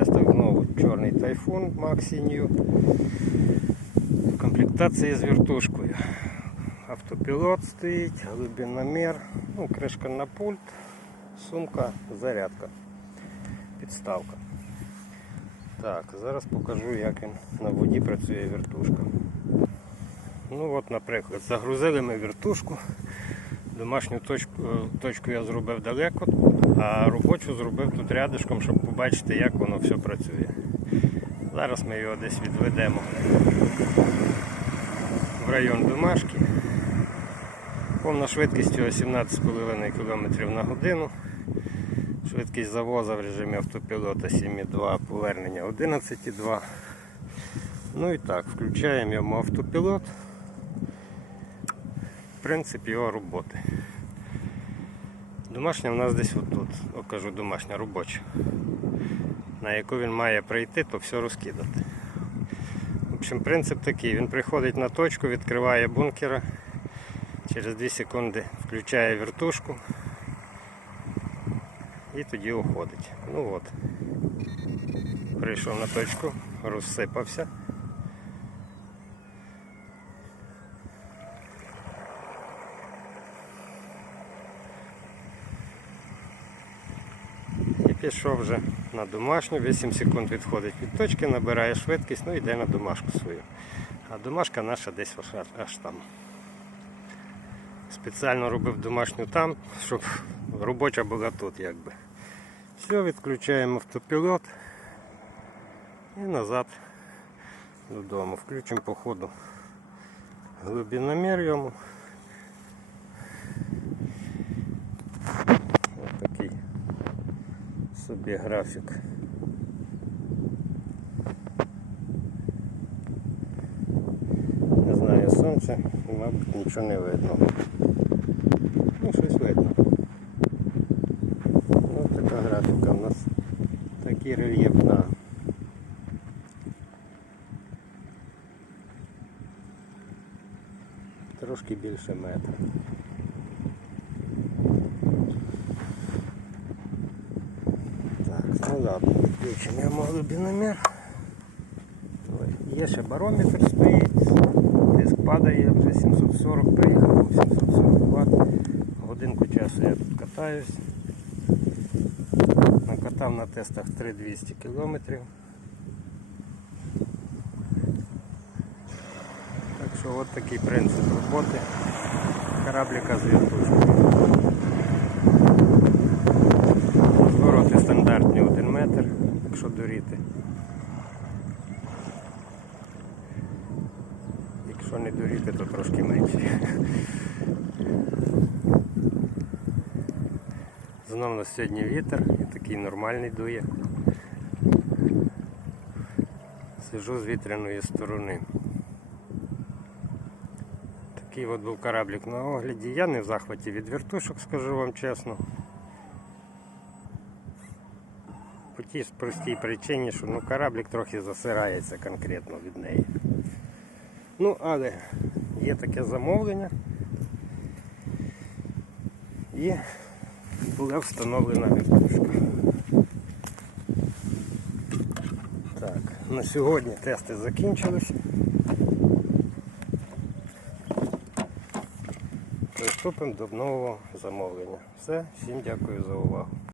тестах знову чорний тайфун Maxi. В комплектації з вертушкою. Автопілот стоїть, глибиномір, ну, кришка на пульт, сумка, зарядка, підставка. Так, зараз покажу, як він на воді працює вертушка. Ну от, наприклад, загрузили ми вертушку. Домашню точку, е, точку я зробив далеко, а робочу зробив тут рядишком, щоб побачити, як воно все працює. Зараз ми його десь відведемо в район домашки. Повна швидкість його 17,5 км на годину. Швидкість завоза в режимі автопілота 7,2, повернення 11,2. Ну і так, включаємо йому автопілот. Принцип його роботи. Домашня у нас десь отут, О, кажу домашня робоча, на яку він має прийти, то все розкидати. В общем, принцип такий, він приходить на точку, відкриває бункера, через 2 секунди включає вертушку і тоді уходить. Ну от. Прийшов на точку, розсипався. Пішов вже на домашню, 8 секунд відходить від точки, набирає швидкість, ну йде на домашку свою. А домашка наша десь аж, аж там. Спеціально робив домашню там, щоб робоча була тут якби. Все, відключаємо автопілот і назад додому. Включимо по ходу глибиномір йому. Ось такий собі графік. Не знаю, сонце, мабуть, нічого не видно. Ну, щось видно. Ось така графіка у нас. Такий рельєф на трошки більше метра. Ну ладно, включимо йому глибиномір. Є ще барометр стоїть, тиск падає, вже 740 приїхав, 740 Вт. Годинку часу я тут катаюсь. Накатав на тестах 3200 кілометрів. Так що от такий принцип роботи кораблика з. Якщо дуріти. Якщо не дуріти, то трошки менше. Знову на сьогодні вітер і такий нормальний дує. Сижу з вітряної сторони. Такий от був кораблик на огляді. Я не в захваті від вертушок, скажу вам чесно. По тій простій причині, що ну, кораблик трохи засирається конкретно від неї. Ну, але є таке замовлення. І була встановлена вертушка. Так, на сьогодні тести закінчились. Приступимо до нового замовлення. Все, всім дякую за увагу.